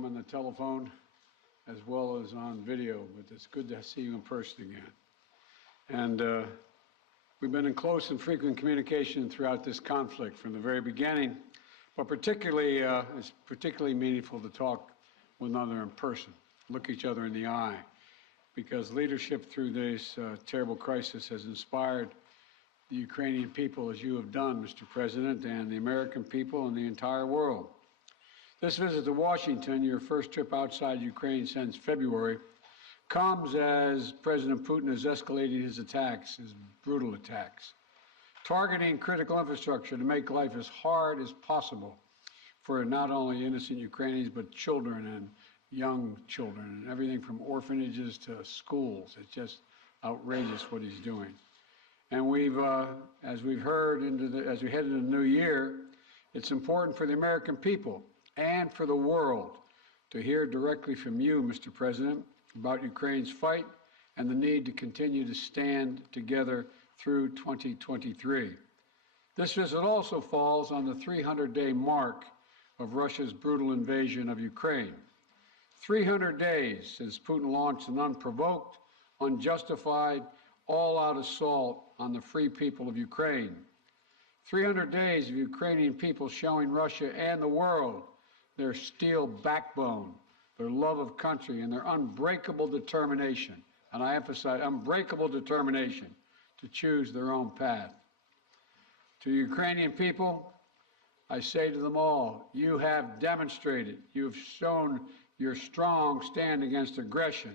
time on the telephone as well as on video, but it's good to see you in person again. And we've been in close and frequent communication throughout this conflict from the very beginning, but it's particularly meaningful to talk with one another in person, look each other in the eye, because leadership through this terrible crisis has inspired the Ukrainian people, as you have done, Mr. President, and the American people and the entire world. This visit to Washington, your first trip outside Ukraine since February, comes as President Putin has escalated his attacks, his brutal attacks, targeting critical infrastructure to make life as hard as possible for not only innocent Ukrainians, but children and young children, and everything from orphanages to schools. It's just outrageous what he's doing. And as we've heard, as we head into the new year, it's important for the American people and for the world to hear directly from you, Mr. President, about Ukraine's fight and the need to continue to stand together through 2023. This visit also falls on the 300-day mark of Russia's brutal invasion of Ukraine. 300 days since Putin launched an unprovoked, unjustified, all-out assault on the free people of Ukraine. 300 days of Ukrainian people showing Russia and the world their steel backbone, their love of country, and their unbreakable determination, and I emphasize unbreakable determination, to choose their own path. To Ukrainian people, I say to them all, you have demonstrated, you have shown your strong stand against aggression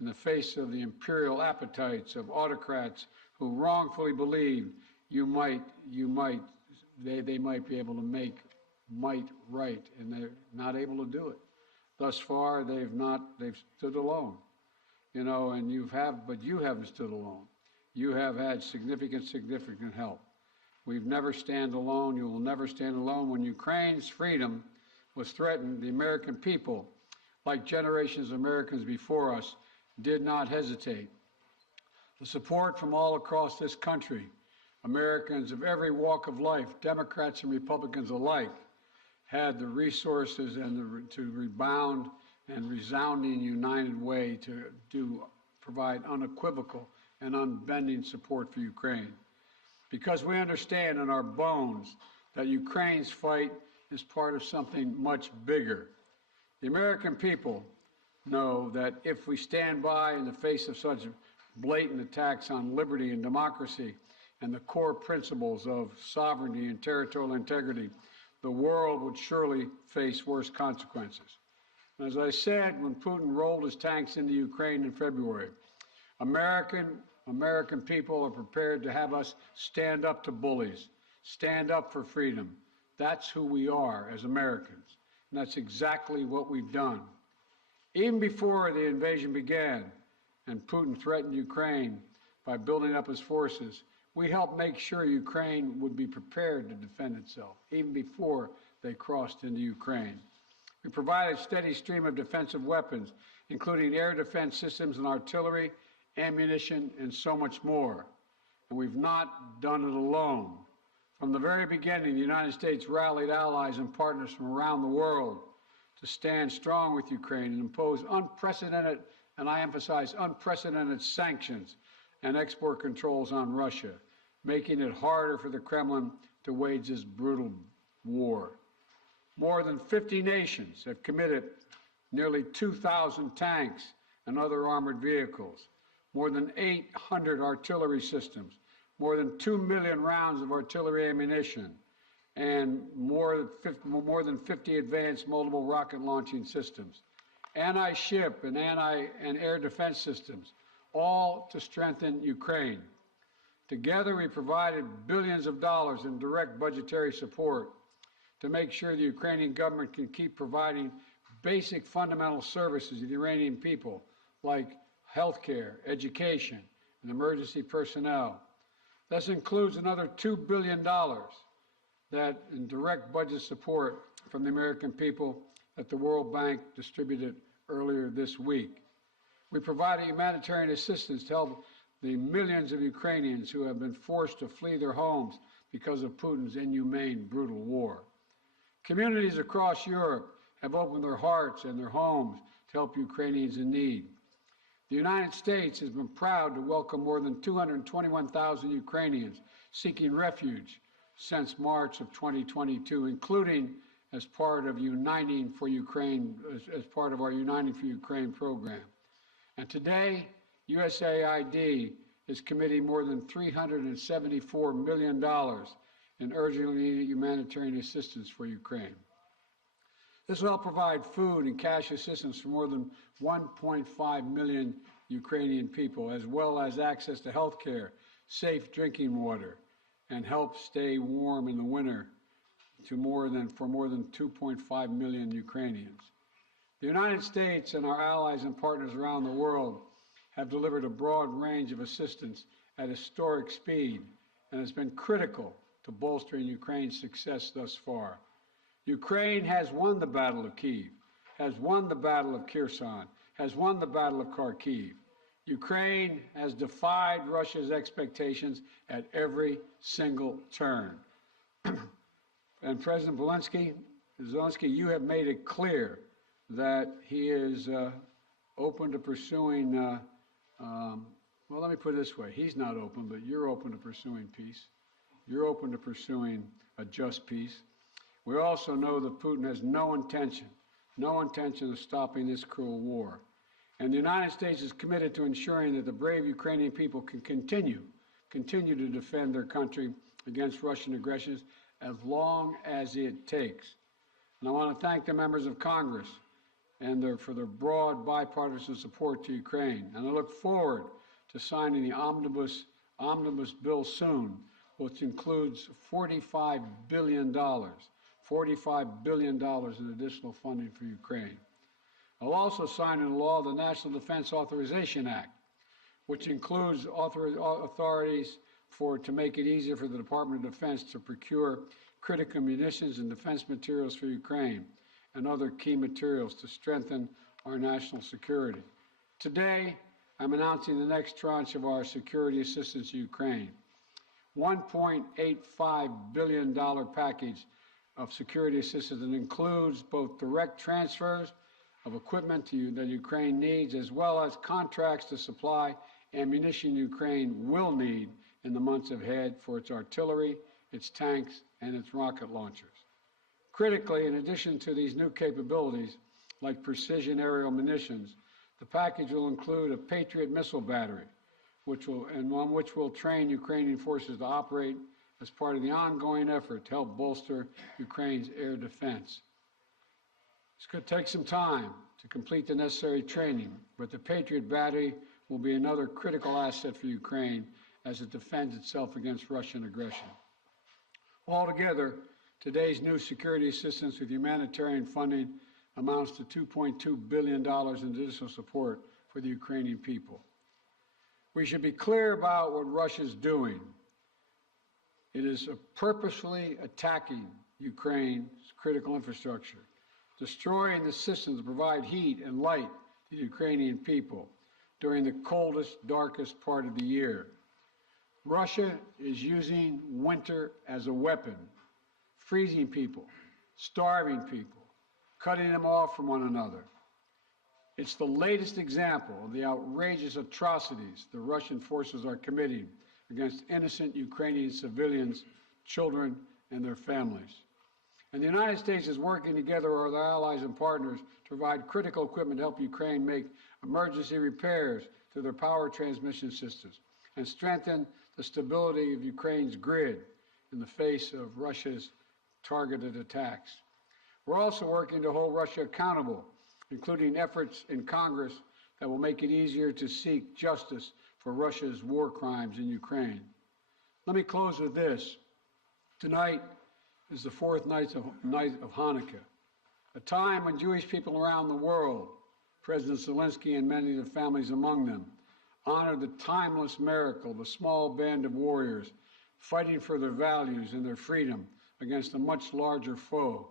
in the face of the imperial appetites of autocrats who wrongfully believe they might be able to make might right, and they're not able to do it. Thus far, they've stood alone, and but you haven't stood alone. You have had significant help. We've never stand alone. You will never stand alone. When Ukraine's freedom was threatened, the American people, like generations of Americans before us, did not hesitate. The support from all across this country, Americans of every walk of life, Democrats and Republicans alike, had the resources and to rebound and resounding united way to provide unequivocal and unbending support for Ukraine. Because we understand in our bones that Ukraine's fight is part of something much bigger. The American people know that if we stand by in the face of such blatant attacks on liberty and democracy and the core principles of sovereignty and territorial integrity, the world would surely face worse consequences. And as I said, when Putin rolled his tanks into Ukraine in February, American people are prepared to have us stand up to bullies, stand up for freedom. That's who we are as Americans, and that's exactly what we've done. Even before the invasion began and Putin threatened Ukraine by building up his forces, we helped make sure Ukraine would be prepared to defend itself, even before they crossed into Ukraine. We provided a steady stream of defensive weapons, including air defense systems and artillery, ammunition, and so much more. And we've not done it alone. From the very beginning, the United States rallied allies and partners from around the world to stand strong with Ukraine and impose unprecedented, and I emphasize unprecedented, sanctions and export controls on Russia, making it harder for the Kremlin to wage this brutal war. More than 50 nations have committed nearly 2,000 tanks and other armored vehicles, more than 800 artillery systems, more than 2 million rounds of artillery ammunition, and more than 50 advanced multiple rocket launching systems, anti-ship and air defense systems, all to strengthen Ukraine. Together, we provided billions of dollars in direct budgetary support to make sure the Ukrainian government can keep providing basic fundamental services to the Iranian people, like health care, education, and emergency personnel. This includes another $2 billion that in direct budget support from the American people that the World Bank distributed earlier this week. We provided humanitarian assistance to help the millions of Ukrainians who have been forced to flee their homes because of Putin's inhumane, brutal war. Communities across Europe have opened their hearts and their homes to help Ukrainians in need. The United States has been proud to welcome more than 221,000 Ukrainians seeking refuge since March of 2022, including as part of Uniting for Ukraine, as part of our Uniting for Ukraine program. And today, USAID is committing more than $374 million in urgently needed humanitarian assistance for Ukraine. This will help provide food and cash assistance for more than 1.5 million Ukrainian people, as well as access to health care, safe drinking water, and help stay warm in the winter for more than 2.5 million Ukrainians. The United States and our allies and partners around the world have delivered a broad range of assistance at historic speed and has been critical to bolstering Ukraine's success thus far. Ukraine has won the Battle of Kyiv, has won the Battle of Kherson, has won the Battle of Kharkiv. Ukraine has defied Russia's expectations at every single turn. And President Zelenskyy, you have made it clear that he is open to pursuing, well, let me put it this way. He's not open, but you're open to pursuing peace. You're open to pursuing a just peace. We also know that Putin has no intention of stopping this cruel war. And the United States is committed to ensuring that the brave Ukrainian people can continue to defend their country against Russian aggression as long as it takes. And I want to thank the members of Congress for their broad bipartisan support to Ukraine. And I look forward to signing the omnibus bill soon, which includes $45 billion in additional funding for Ukraine. I'll also sign into law the National Defense Authorization Act, which includes authorities to make it easier for the Department of Defense to procure critical munitions and defense materials for Ukraine and other key materials to strengthen our national security. Today, I'm announcing the next tranche of our security assistance to Ukraine. $1.85 billion package of security assistance that includes both direct transfers of equipment that Ukraine needs, as well as contracts to supply ammunition Ukraine will need in the months ahead for its artillery, its tanks, and its rocket launchers. Critically, in addition to these new capabilities, like precision aerial munitions, the package will include a Patriot missile battery, which will train Ukrainian forces to operate as part of the ongoing effort to help bolster Ukraine's air defense. It's going to take some time to complete the necessary training, but the Patriot battery will be another critical asset for Ukraine as it defends itself against Russian aggression. Altogether, today's new security assistance with humanitarian funding amounts to $2.2 billion in additional support for the Ukrainian people. We should be clear about what Russia's doing. It is purposefully attacking Ukraine's critical infrastructure, destroying the systems that provide heat and light to the Ukrainian people during the coldest, darkest part of the year. Russia is using winter as a weapon, freezing people, starving people, cutting them off from one another. It's the latest example of the outrageous atrocities the Russian forces are committing against innocent Ukrainian civilians, children, and their families. And the United States is working together with our allies and partners to provide critical equipment to help Ukraine make emergency repairs to their power transmission systems and strengthen the stability of Ukraine's grid in the face of Russia's targeted attacks. We're also working to hold Russia accountable, including efforts in Congress that will make it easier to seek justice for Russia's war crimes in Ukraine. Let me close with this. Tonight is the fourth night of Hanukkah, a time when Jewish people around the world, President Zelenskyy and many of the families among them, honor the timeless miracle of a small band of warriors fighting for their values and their freedom against a much larger foe,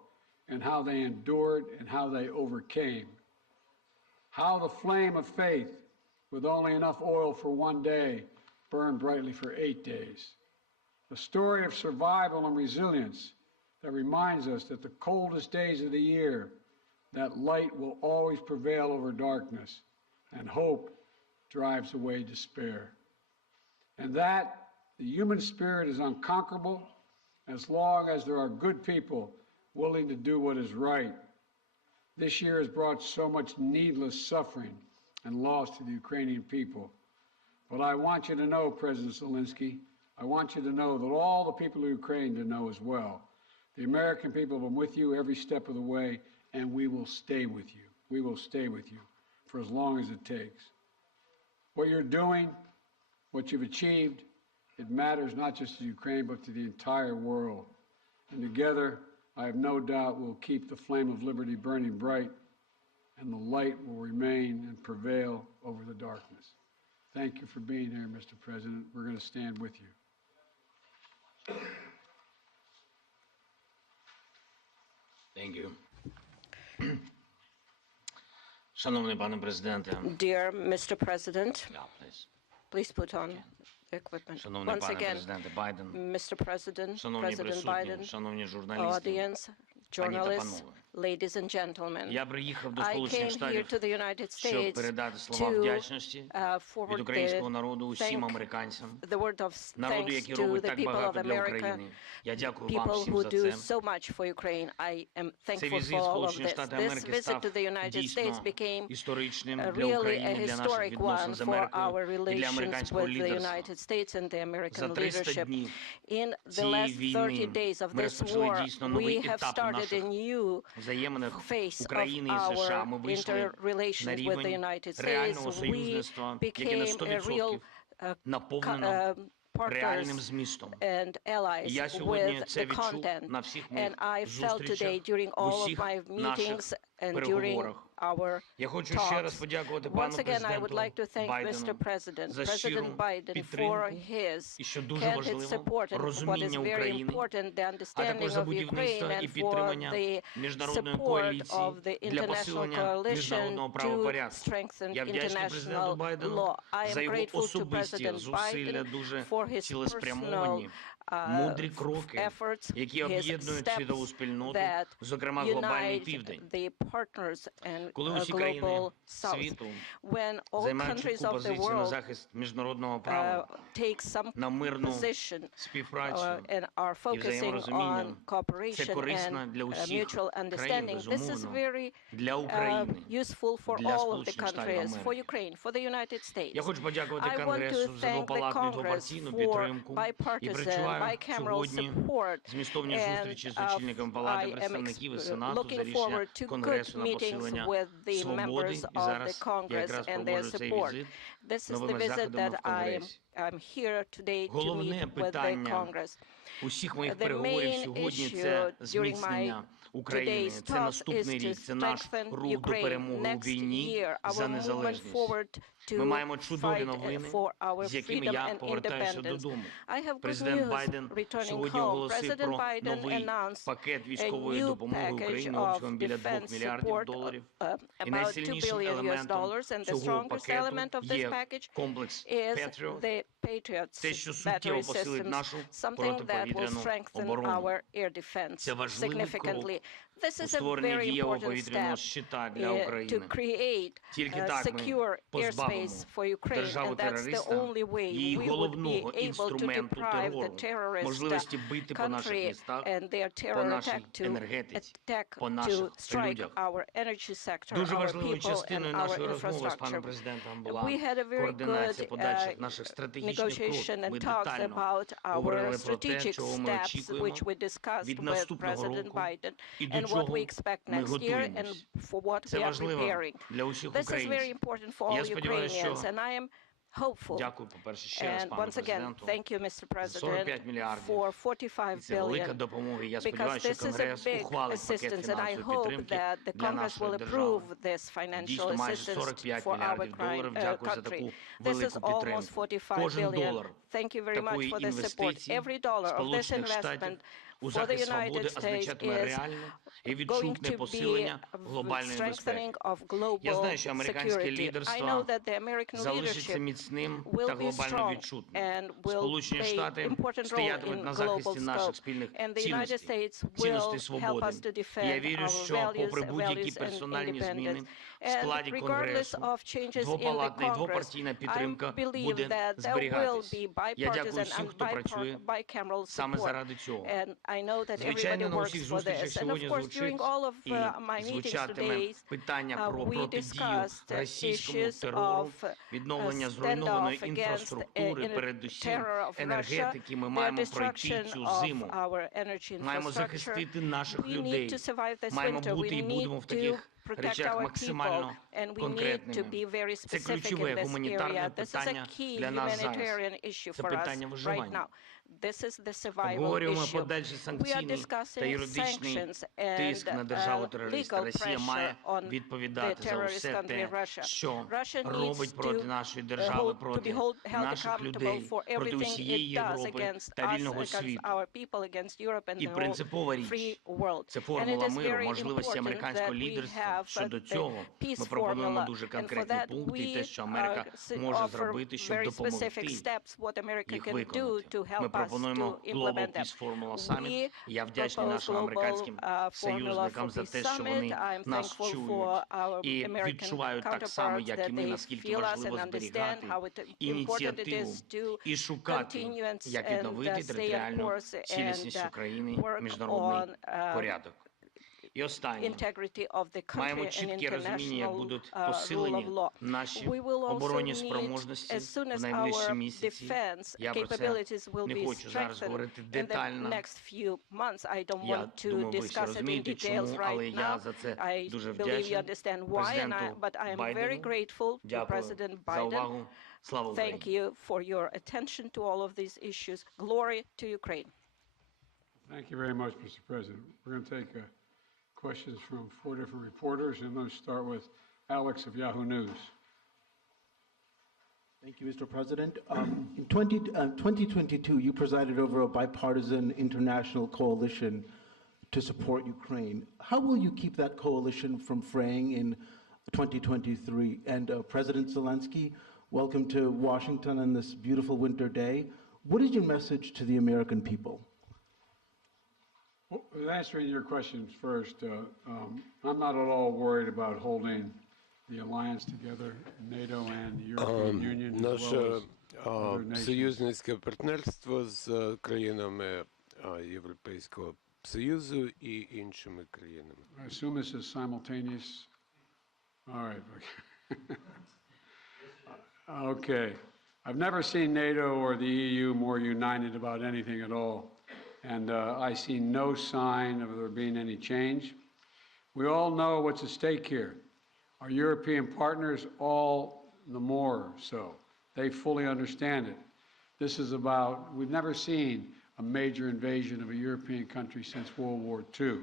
and how they endured and how they overcame. How the flame of faith, with only enough oil for one day, burned brightly for 8 days. A story of survival and resilience that reminds us that the coldest days of the year that light will always prevail over darkness, and hope drives away despair. And that the human spirit is unconquerable as long as there are good people willing to do what is right. This year has brought so much needless suffering and loss to the Ukrainian people. But I want you to know, President Zelenskyy, I want you to know that all the people of Ukraine to know as well. The American people have been with you every step of the way, and we will stay with you. We will stay with you for as long as it takes. What you're doing, what you've achieved, it matters not just to Ukraine, but to the entire world. And together, I have no doubt we'll keep the flame of liberty burning bright, and the light will remain and prevail over the darkness. Thank you for being here, Mr. President. We're going to stand with you. Thank you. Шановний пане президенте. Dear Mr. President, Yeah, please. please put on the equipment. Шановний Once пане again, президенте Байден. Mr. President, Шановні President присутні, Biden, шановні журналісти. audience, journalists, ladies and gentlemen. Я приїхав до I Сполучених came here to Штатів, the United щоб States передати слова to вдячності від forward українського народу усім thank американцям, the word of народу, thanks який to робить the так people of багато для America, України. Я дякую вам people всім who за do це. so much for Ukraine. I am Цей thankful візит for all of Сполучених this. Штатів This Америки visit став to the United States дійсно became історичним для really a України, для наших historic відносин one з for Америкою our і для relations американського with the лідерства. United States and the American За 300 leadership. днів In the цієї last 30 війни days of ми this розпочали war, дійсно новий we have етап у started a наших new взаєминах phase of України і США. Ми our вийшли на interrelations with the рівень United States. реального We союзництва, яке на became a real 100% наповнено реальним partners змістом. and allies І я сьогодні with це the відчув content. на всіх моїх And I felt today зустрічах, during в all of усіх my наших meetings and during переговорах. our Я хочу ще раз talks. подякувати пану Once again, I would президенту like to thank Mr. Байдену President, за щиру President Biden, for підтримку his і, що дуже candid важливо, support and what is розуміння very України, important, the а understanding також за of Ukraine будівництво і and for підтримання the міжнародної support коаліції of the для international посилення coalition міжнародного to правопорядку. strengthen Я вдячний президенту international Байдену law. I за am його grateful to особисті President зусилля, Biden дуже for his цілеспрямовані, personal мудрі кроки, efforts, які his об'єднують світову steps спільноту, that зокрема глобальний unite південь. the partners and Коли усі країни global south. світу When all займають countries чітку of the позицію на world захист міжнародного права, take some на мирну position співпрацю and are і focusing взаєморозуміння, on це cooperation корисно and для усіх mutual країн, understanding. This is безумовно, very для України, useful for для all of the Сполучених Штатів countries, for Америки. Ukraine, for the United States. Я хочу подякувати I want to Конгресу за thank the двопалатну і Congress двопартійну for підтримку і bipartisan, перечуваю bicameral сьогодні support. змістовні зустрічі з And очільником Палати I am представників і Сенату за looking рішення forward to good Конгресу на meetings посилення with the свободи. members І of the зараз я Congress якраз and their проводжу цей support. візит This is the новими visit заходами that в Конгресі. I'm here today to Головне meet with the питання Congress. усіх моїх The переговорів main сьогодні issue це during зміцнення України. today's Це talk is наступний to рік, це наш strengthen рух до Ukraine. перемоги у Next війні year, за our movement незалежність. forward to Ми маємо чудові fight новини, for our з якими freedom я and повертаюся independence. додому. I have good Президент news Байден returning сьогодні home. оголосив President про Biden новий announced пакет a військової new допомоги package Україні of обсягом біля 2 defense мільярдів support, доларів. І about $2 найсильнішим billion елементом and the цього strongest element пакету of this є package комплекс is Patriot, the Patriots те, що battery суттєво посилить systems, нашу something that will протиповітряну strengthen оборону. our air defense Це важливий significantly. This у is a створенні very дієвого important повітряного step щита для to України. create Тільки так ми secure позбавимо airspace for Ukraine, державу and that's the терориста only way її we would be головного able to інструменту deprive the терору, terrorist можливості бити по наших country містах, and their по terror нашій attack to енергетиці, attack по to наших strike людях. our energy sector, Дуже our важливою people, and частиною our нашої розмови з паном infrastructure. президентом була We had a very координація good подальших наших стратегічних negotiation кроків. Ми and talks детально about our говорили про те, strategic чого ми steps, очікуємо which we discussed від with наступного President року Biden, і до and what чого we expect ми next year, and готуємось. for what Це we are важливо preparing. для усіх This is very українців. important for Я all сподіваюся, Ukrainians, що and I am hopeful. Дякую, по-перше, ще раз And пану once again, президенту. thank you, Mr. 45 President, мільярдів. for 45 І це велика billion. допомога. Я Because сподіваюся, this що is a Конгрес big ухвалить пакет assistance, and I фінансової hope підтримки that the для Congress нашої will держави. approve this financial Дійсно, майже assistance 45 for our мільярдів доларів. Дякую за таку country. This is велику almost підтримку. 45 Кожен billion. долар Thank you very much такої for the support. інвестиції Every dollar of this Сполучених Штатів investment у for the захист United свободи States означатиме is реальне і going відчутне to be посилення a глобальної strengthening безпеки. of Я global знаю, що американське security. I know лідерство that the American залишиться leadership міцним та will be глобально strong відчутним. and will Сполучені play Штати important role стоятимуть in на global захисті наших scope. спільних And the United цінностей, States цінностей will help свободи. us to І я defend вірю, our що попри values будь-які and персональні зміни independence. в And складі regardless Конгресу, of changes in the двопалатна і Congress, двопартійна I підтримка believe буде that there will зберігатись. be Я дякую bipartisan всім, and хто працює bicameral саме support. заради цього. And I know that Звичайно, everybody на works усіх for зустрічах this. And of сьогодні course, during звучить all of і my meetings звучатиме today, питання про we протидію discussed російському issues терору, of відновлення standoff зруйнованої against інфраструктури, передусім terror of Russia, енергетики. Ми the маємо пройти destruction цю of зиму. our energy Маємо infrastructure. захистити наших We need людей. to survive this Маємо winter. бути і We будемо need в to таких protect речах our people, максимально and we need to конкретними. be very Це specific ключове in this гуманітарне area. This is a питання key для нас зараз. humanitarian issue Це for us питання right виживання. now. This is the survival Обговорюємо issue. подальший We are санкційний та discussing юридичний sanctions тиск на and державу-терориста. legal Росія має pressure on відповідати the за terrorist все country те, Russia. що Russia needs робить проти to нашої держави, to be проти held наших accountable людей, for проти everything усієї it does Європи against та us, вільного against світу. our people, against Europe and І the whole принципова free річ world. – це And it формула is миру, very можливості important американського that we лідерства. have Щодо the цього ми peace пропонуємо formula. дуже And for конкретні that пункти, і те, що we Америка може offer зробити, щоб very допомогти specific steps what America їх can do виконати. to Ми help us пропонуємо to Global implement them. Peace Formula Summit. We І я вдячний propose нашим global американським formula союзникам for за peace те, що summit. вони I'm нас thankful чують for our і American відчувають так само, counterparts як that і ми, they наскільки feel us and важливо understand зберігати how important it ініціативу is to і шукати, continue and як відновити stay on територіальну course цілісність and України, work міжнародний on порядок. І останнє. integrity of the country Маємо and чітке розуміння, як international будуть rule of посилені law. наші We will also оборонні need, спроможності as soon в as найближчі our місяці. defense Я про це capabilities will не be хочу зараз strengthened говорити in the детально. next few months. I don't Я want to думаю, ви всі discuss it in розумієте, details чому, але right я now. за це I дуже believe you вдячний understand why, президенту but I am very Байдену. grateful to Дякую President за Biden. увагу. Слава Thank Україні! you for your attention to all of these issues. Glory to Ukraine. Thank you very much, Mr. President. We're going to take questions from 4 different reporters. I'm going to start with Alex of Yahoo News. Thank you, Mr. President. In 2022, you presided over a bipartisan international coalition to support Ukraine. How will you keep that coalition from fraying in 2023? And President Zelenskyy, welcome to Washington on this beautiful winter day. What is your message to the American people? Well, answering your questions first, I'm not at all worried about holding the alliance together, NATO and the European Union, as well Наше as other nations. союзницьке партнерство з країнами Європейського Союзу і іншими країнами. I assume this is simultaneous. All right. Okay. I've never seen NATO or the EU more united about anything at all. And I see no sign of there being any change. We all know what's at stake here. Our European partners, all the more so. They fully understand it. This is about, we've never seen a major invasion of a European country since World War II.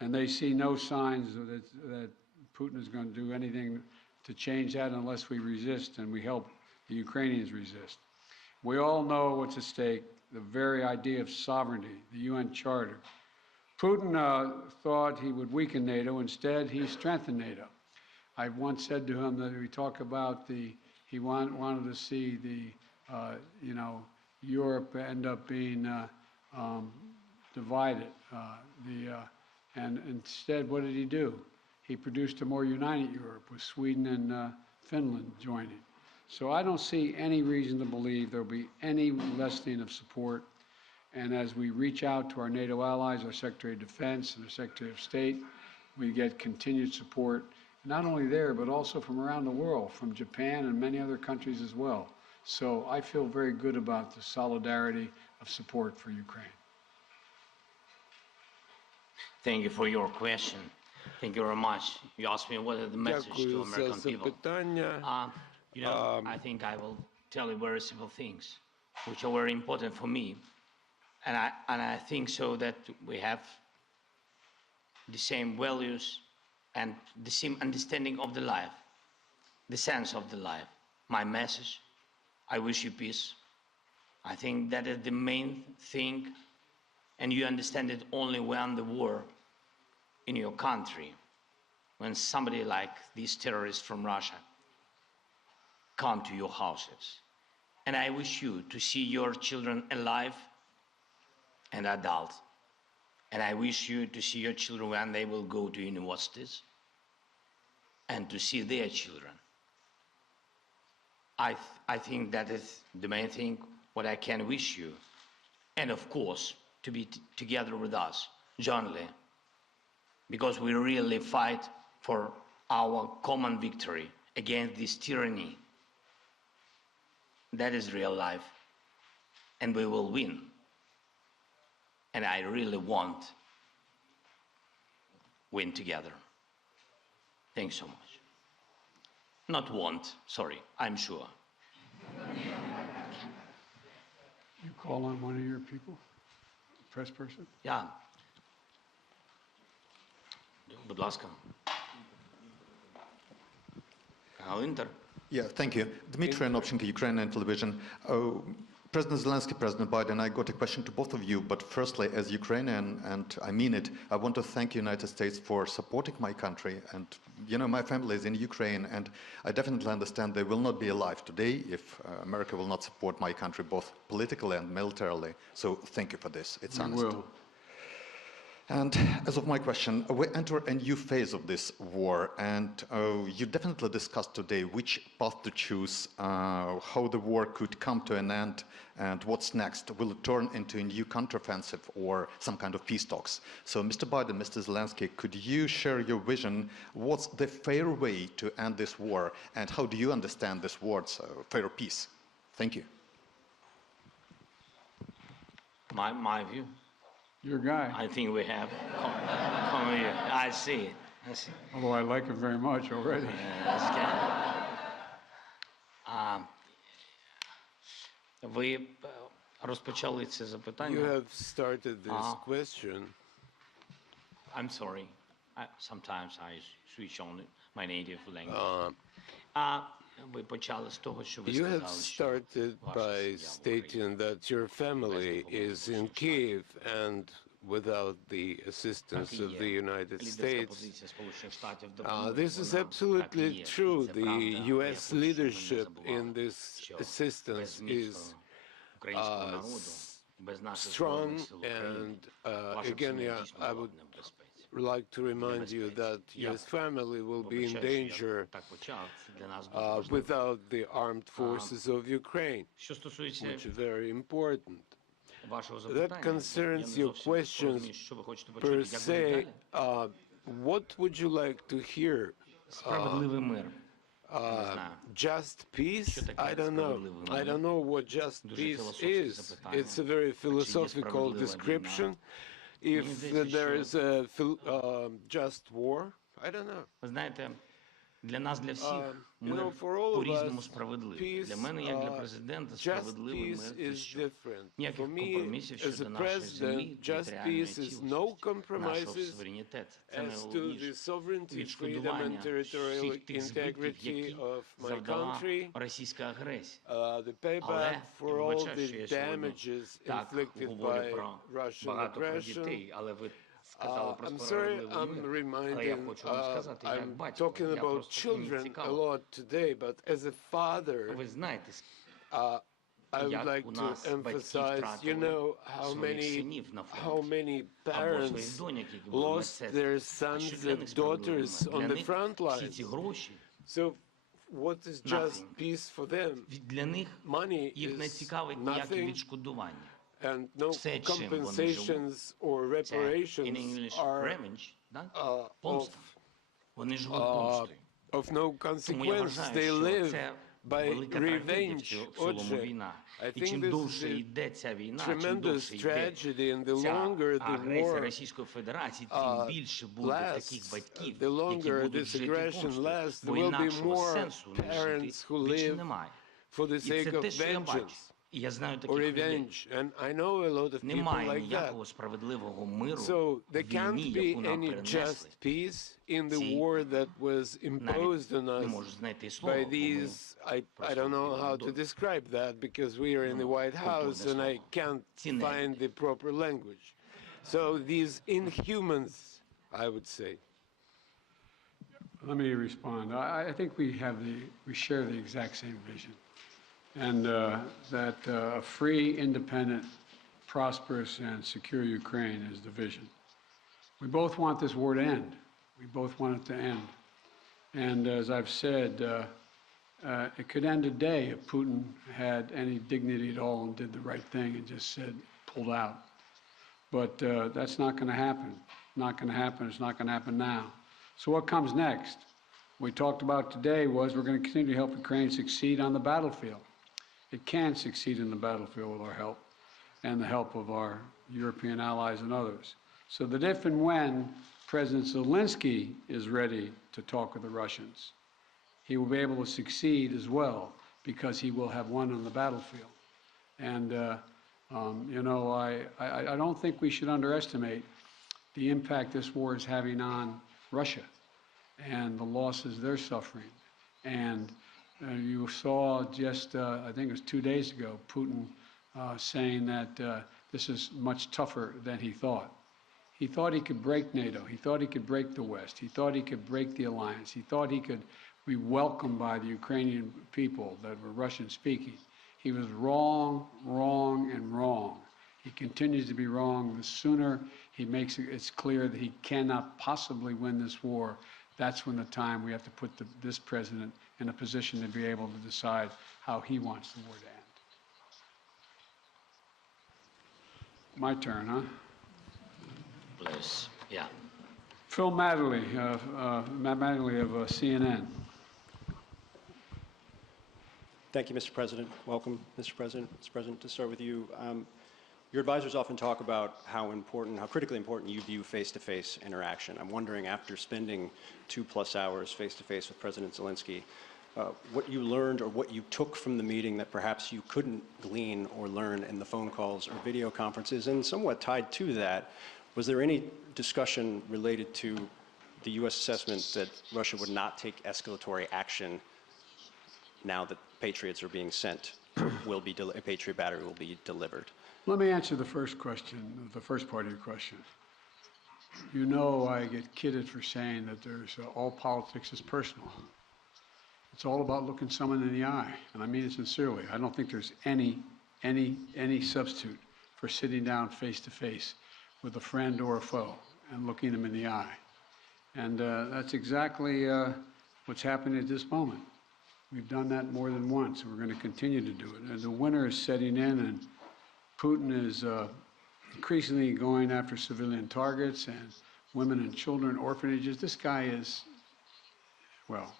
And they see no signs that Putin is going to do anything to change that unless we resist and we help the Ukrainians resist. We all know what's at stake. The very idea of sovereignty, the UN Charter. Putin thought he would weaken NATO. Instead, he strengthened NATO. I once said to him that we talk about he wanted to see Europe end up being divided. And instead, what did he do? He produced a more united Europe with Sweden and Finland joining. So I don't see any reason to believe there will be any lessening of support. And as we reach out to our NATO allies, our Secretary of Defense and our Secretary of State, we get continued support, not only there, but also from around the world, from Japan and many other countries as well. So I feel very good about the solidarity of support for Ukraine. Thank you for your question. Thank you very much. You asked me what is the message to Дякую за American people. запитання. I think I will tell you very simple things, which are very important for me. And I think so that we have the same values and the same understanding of the life, the sense of the life. My message, I wish you peace. I think that is the main thing And you understand it only when the war in your country, when somebody like these terrorists from Russia come to your houses. And I wish you to see your children alive and adult. And I wish you to see your children when they will go to universities and to see their children. I think that is the main thing what I can wish you. And of course, to be together with us, jointly, because we really fight for our common victory against this tyranny. That is real life, and we will win. And I really want win together. Thanks so much. Not want, sorry, I'm sure. You call on one of your people, press person? Yeah. Будь ласка. Канал Інтер. Yeah, thank you. Dmitry Anopchenko, Ukrainian television. President Zelensky, President Biden, I got a question to both of you, but firstly, as Ukrainian, and I mean it, I want to thank the United States for supporting my country. And, you know, my family is in Ukraine, and I definitely understand they will not be alive today if America will not support my country, both politically and militarily. So thank you for this. It's honest. We will. And as of my question, we enter a new phase of this war, and you definitely discussed today which path to choose, how the war could come to an end, and what's next. Will it turn into a new counteroffensive or some kind of peace talks? So, Mr. Biden, Mr. Zelensky, could you share your vision? What's the fair way to end this war, and how do you understand this word's fair peace? Thank you. My view. Your guy. I think we have. Come here. I see. Although I like him very much already. Ви розпочали це You запитання. have started this question. I'm sorry. Sometimes I switch on my native language. Ви почали з того, що ви You have сказали, що started ваша by сім'я в stating Україні. that your family is in Kiev and without the assistance Так і of є. the United Лідерська States. позиція Сполучених Штатів допомоги, This is вона так і absolutely є. true. Це The правда, але я U.S. хочу, щоб ви не leadership забували, in this що assistance без is міцного українського народу, без наших strong, Збройних Сил України, and ваша again, сім'я yeah, дійсно I була would б не в безпеці. like to remind you that your family will be in Вибачаю, що я danger так почав. Це для нас дуже важливо. without the armed forces of Ukraine, Що стосується which is very important. вашого That запитання, concerns я не your зовсім questions розумію, що ви хочете почути, per як буде se. далі. What would you like to hear? Справедливий мир. Не знаю. Just peace? таке I don't know. справедливий I мир? don't know what just Дуже peace філософське is. запитання. It's a very philosophical справедлива description. війна? If Мені здається, there що- is a just war, I don't know. Ви знаєте, для нас, для всіх, you мир know, for all of по-різному us, справедливий. peace, Для мене, як для президента, just справедливий peace мир – це is що? different. Ніяких For me, компромісів as щодо a нашої землі, president, just територіальної peace is no цілісності, нашого compromises суверенітету. Це as to the найголовніше. sovereignty, freedom, and Відшкодування territorial всіх тих збитків, integrity які of my завдала country, російська агресія. the payback Але, for я all вибачаю, що the я сьогодні damages так inflicted говорю by про Russian багато про aggression. дітей, але ви сказали про I'm sorry, справедливий I'm мир. Але я reminding, хочу вам сказати, як I'm батько, talking я about просто, мені children a цікаво. lot today, but as a father, Ви знаєте, I would як like у to нас батьки emphasize, you втратили know, своїх синів на how фронті, many або своїх parents доньок, які були в lost медсестрах. their А що sons для них and справедливий daughters мир? on Для the них front всі ці lines. гроші, So what is just Nothing. peace for them? для них Money їх не is цікавить ніякі nothing, відшкодування. and no Все, чим вони compensations or Це in reparations English are revenge, да? of, Помста. Вони живуть помстою. of no Тому я consequence. вважаю, They що live це by велика трагедія в revenge. цілому Отже, війна. I І think чим this довше is a йде ця війна, чим tremendous довше йде tragedy, and the ця longer the агресія war Російської Федерації, тим більше буде таких lasts, батьків, the які longer будуть this жити aggression помстою. lasts, Бо there will be інакшого more сенсу не parents жити who більше live немає. for the І sake це of те, що я бачу. vengeance І я знаю or таких людей. revenge. And I know a lot of people Немає like that. ніякого справедливого миру So в there can't війні, be яку нам any перенесли. just peace in the Ці war that was imposed on Навіть не us можу знайти слова, by бо ми these, I don't know how to describe that because we are in the White House and I can't Ці нелюди. find the proper language. So these inhumans, I would say. Let me respond. I think we share the exact same vision, and that a free, independent, prosperous, and secure Ukraine is the vision. We both want this war to end. We both want it to end. And as I've said, it could end today if Putin had any dignity at all and did the right thing and just said, pulled out. But that's not going to happen. Not going to happen. It's not going to happen now. So what comes next? What we talked about today was we're going to continue to help Ukraine succeed on the battlefield. It can succeed in the battlefield with our help and the help of our European allies and others. So that if and when President Zelenskyy is ready to talk with the Russians, he will be able to succeed as well because he will have won on the battlefield. And, you know, I don't think we should underestimate the impact this war is having on Russia and the losses they're suffering. And you saw just, I think it was 2 days ago, Putin saying that this is much tougher than he thought. He thought he could break NATO. He thought he could break the West. He thought he could break the alliance. He thought he could be welcomed by the Ukrainian people that were Russian-speaking. He was wrong, wrong, and wrong. He continues to be wrong. The sooner he makes it's clear that he cannot possibly win this war, that's when the time we have to put this president in a position to be able to decide how he wants the war to end. My turn, huh? Please, yeah. Phil Matterly, Matt Matterly of CNN. Thank you, Mr. President. Welcome, Mr. President. Mr. President, to start with you, your advisors often talk about how critically important you view face-to-face interaction. I'm wondering, after spending 2+ hours face-to-face with President Zelenskyy, what you learned or what you took from the meeting that perhaps you couldn't glean or learn in the phone calls or video conferences, and somewhat tied to that, was there any discussion related to the U.S. assessment that Russia would not take escalatory action now that Patriots are being sent, a Patriot battery will be delivered? Let me answer the first question, the first part of your question. You know I get kidded for saying that there's all politics is personal. It's all about looking someone in the eye, and I mean it sincerely. I don't think there's any substitute for sitting down face-to-face with a friend or a foe and looking them in the eye. And that's exactly what's happening at this moment. We've done that more than once, and we're going to continue to do it. And the winter is setting in, and Putin is increasingly going after civilian targets and women and children, orphanages. This guy is, well,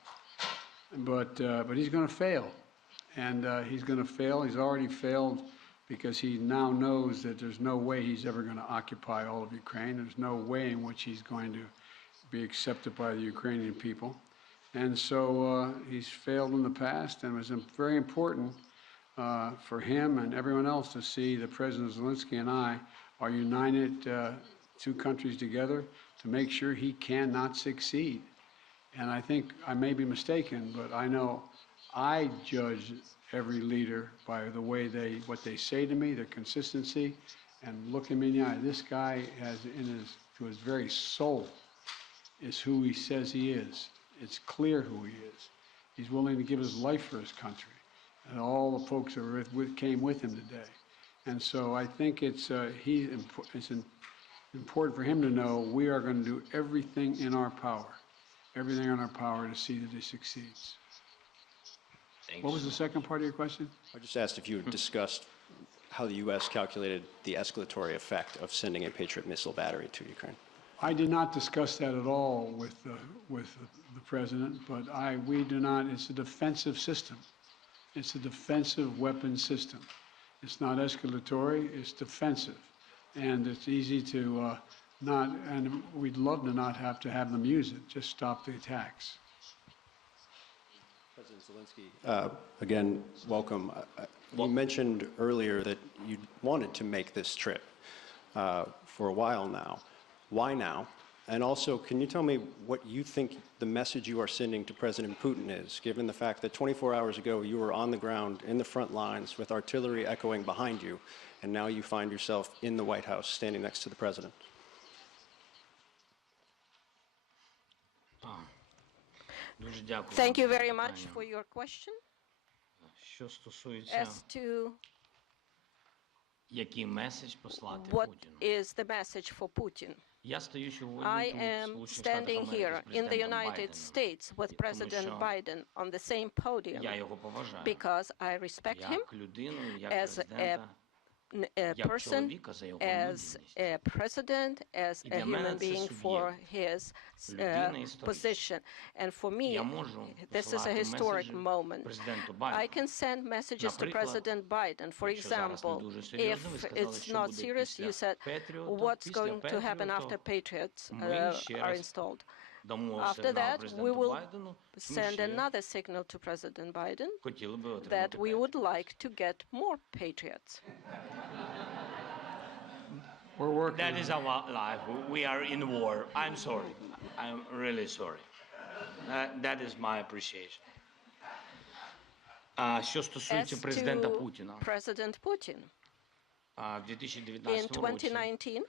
but he's going to fail. And he's going to fail. He's already failed because he now knows that there's no way he's ever going to occupy all of Ukraine. There's no way in which he's going to be accepted by the Ukrainian people. And so he's failed in the past, and it was very important for him and everyone else to see that President Zelenskyy and I are united, two countries together, to make sure he cannot succeed. And I think I may be mistaken, but I know I judge every leader by the way what they say to me, their consistency, and look him in the eye. This guy has to his very soul is who he says he is. It's clear who he is. He's willing to give his life for his country, and all the folks that came with him today. And so I think it's important for him to know we are going to do everything in our power to see that he succeeds. Thanks. What was the second part of your question? I just asked if you had discussed how the U.S. calculated the escalatory effect of sending a Patriot missile battery to Ukraine. I did not discuss that at all with the president, but we do not. It's a defensive system. It's a defensive weapon system. It's not escalatory. It's defensive, and it's easy to not. And we'd love to not have to have them use it. Just stop the attacks. President Zelenskyy, again, welcome. You mentioned earlier that you wanted to make this trip for a while now. Why now? And also, can you tell me what you think the message you are sending to President Putin is, given the fact that 24 hours ago you were on the ground in the front lines with artillery echoing behind you, and now you find yourself in the White House standing next to the president? Thank you very much for your question. Що стосується, As to який меседж послати what Путіну. is the message for Putin, Я стою сьогодні I тут, am в Сполучених Штатах standing Америки, here з in the президентом United Байденом, States with тому President що Biden on the same podium я його поважаю, because I respect him як людину, як as президента, a як person, чоловіка за його as людяність. a president, as І a для мене human це being for суб'єкт, his людина історична. position. And for me, Я можу this is a посилати historic меседжі moment. президенту I Байдену. can send messages to Наприклад, President Biden. For якщо зараз не example, дуже if серйозно, ви сказали, it's що not буде serious, після you said, Петріоту, what's після going to happen after Петріоту Patriots ми ще are раз installed. дамо After сигнал that, we президенту will Байдену, ми send ще another signal to President Biden хотіли би that отримати we would Петріот. like to get more Patriots. We're working. That is our life. We are in war. I'm sorry. I'm really sorry. That is my appreciation. Що стосується As президента to Путіна, President Putin, в in 2019 році 2019,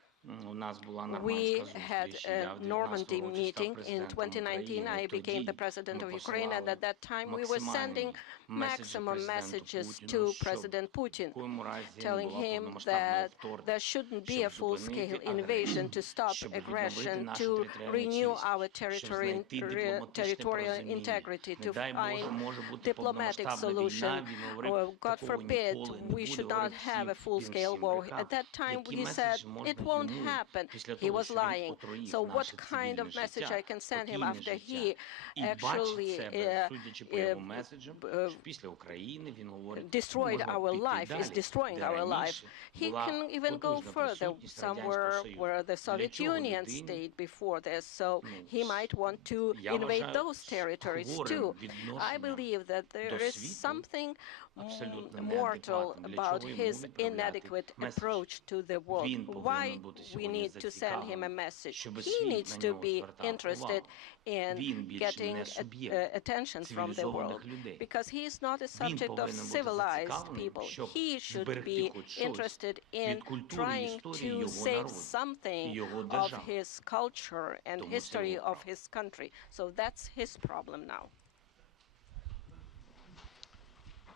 у нас була we нормандська had зустріч. a Я в 19 Normandy році став meeting. In президентом 2019, I України. became the Тоді president ми of Ukraine, and at посилали that time we were sending максимальні maximum меседжі messages президенту to Путіну, щоб President Putin, в якому разі не telling було him повномасштабного that вторгнення, there shouldn't be a щоб full-scale зупинити invasion to агресію, stop щоб відновити aggression, нашу to територіальну renew цілісність, our щоб знайти дипломатичне territorial порозуміння. integrity, Не to дай Боже, find може бути diplomatic повномасштабна solution. війна. Він говорив, God такого forbid, ніколи не we буде, should not говорив have a всім, full-scale всім war. грекам. At that time, Які he меседжі said можна it won't йому happen. після He того, was що він lying. отруїв So what наше kind цивільне of message життя, I can send him спокійне after життя, he і actually бачить себе, судячи по його меседжам, що після України він говорить, destroyed можна our піти life, is далі, destroying де our life. раніше He була can even go потужна further, присутність somewhere Радянського Союзу. where the Для Soviet чого Union людині? stayed before this. So he might want to Я invade вважаю those territories хворим too. I відношенням believe that there до is світу something абсолютно mortal неадекватним. Для about чого йому his відправляти inadequate меседж? approach to the world. Він Why повинен бути we сьогодні need to send him a зацікавлений, message? щоб He світ needs на to нього be звертав interested увагу. in Він більше getting не суб'єкт attention from the world, цивілізованих людей. because he is not a Він subject of повинен бути civilized зацікавлений, people. щоб He should зберегти be хоч щось interested in від культури і trying історії to його save народу і something його of держави. his culture and Тому це history його of право. his country. So that's his problem now.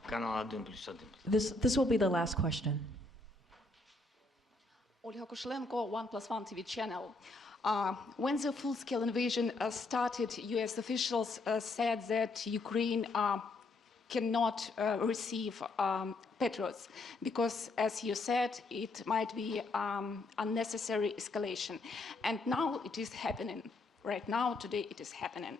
Канал 1+1. This will be the last question. Olga Koshenko, 1+1 TV channel. When the full-scale invasion started, U.S. officials said that Ukraine cannot receive Patriots because, as you said, it might be unnecessary escalation. And now it is happening. Right now, today, it is happening.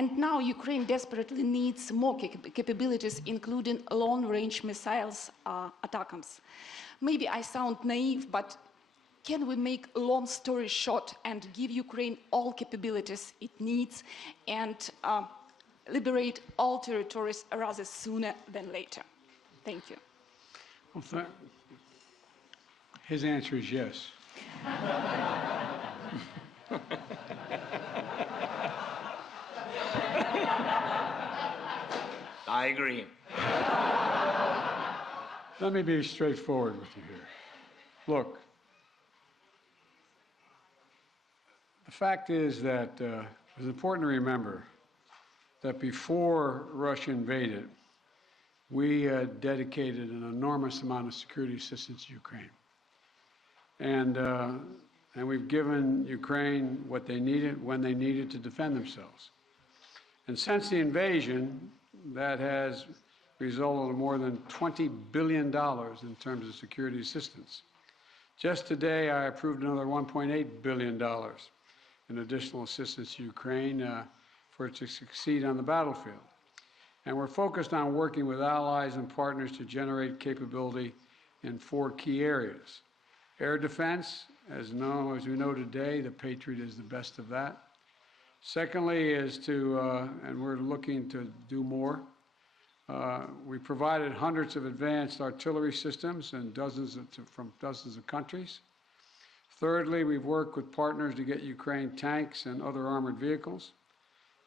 And now Ukraine desperately needs more capabilities, including long-range missiles ATACMS. Maybe I sound naive, but can we make a long story short and give Ukraine all capabilities it needs and liberate all territories rather sooner than later? Thank you. Well, his answer is yes. I agree. Let me be straightforward with you here. Look, the fact is that it's important to remember that before Russia invaded, we dedicated an enormous amount of security assistance to Ukraine. And we've given Ukraine what they needed when they needed to defend themselves. And since the invasion, that has resulted in more than $20 billion in terms of security assistance. Just today, I approved another $1.8 billion in additional assistance to Ukraine for it to succeed on the battlefield. And we're focused on working with allies and partners to generate capability in 4 key areas. Air defense, as we know today, the Patriot is the best of that. Secondly is to, and we're looking to do more, we provided hundreds of advanced artillery systems and from dozens of countries. Thirdly, we've worked with partners to get Ukraine tanks and other armored vehicles.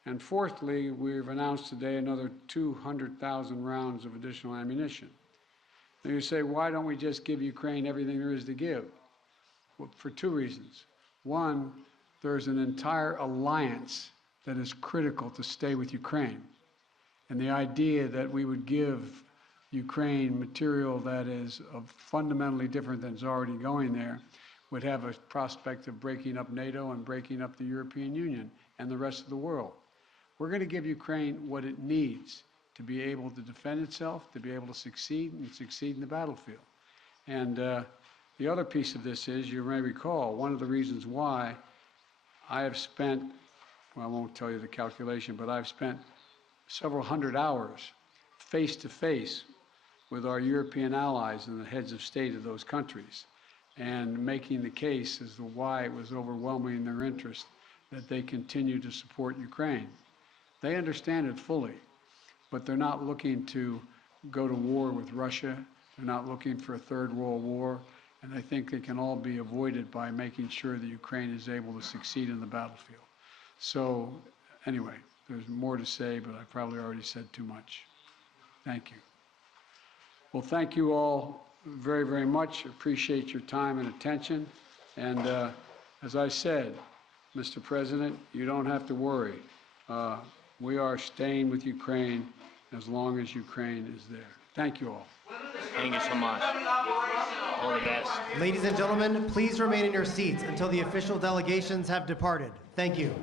And fourthly, we've announced today another 200,000 rounds of additional ammunition. Now you say, why don't we just give Ukraine everything there is to give? Well, for two reasons. One, there's an entire alliance that is critical to stay with Ukraine. And the idea that we would give Ukraine material that is fundamentally different than is already going there would have a prospect of breaking up NATO and breaking up the European Union and the rest of the world. We're going to give Ukraine what it needs to be able to defend itself, to be able to succeed and succeed in the battlefield. And the other piece of this is, you may recall, one of the reasons why I have spent, well, I won't tell you the calculation, but I've spent several hundred hours face-to-face with our European allies and the heads of state of those countries, and making the case as to why it was overwhelming in their interest that they continue to support Ukraine. They understand it fully, but they're not looking to go to war with Russia. They're not looking for a third world war, and I think they can all be avoided by making sure that Ukraine is able to succeed in the battlefield. So anyway, there's more to say, but I probably already said too much. Thank you. Well, thank you all very, very much. Appreciate your time and attention. And as I said, Mr. President, you don't have to worry. We are staying with Ukraine as long as Ukraine is there. Thank you all. Thank you so much. All the best. Ladies and gentlemen, please remain in your seats until the official delegations have departed. Thank you.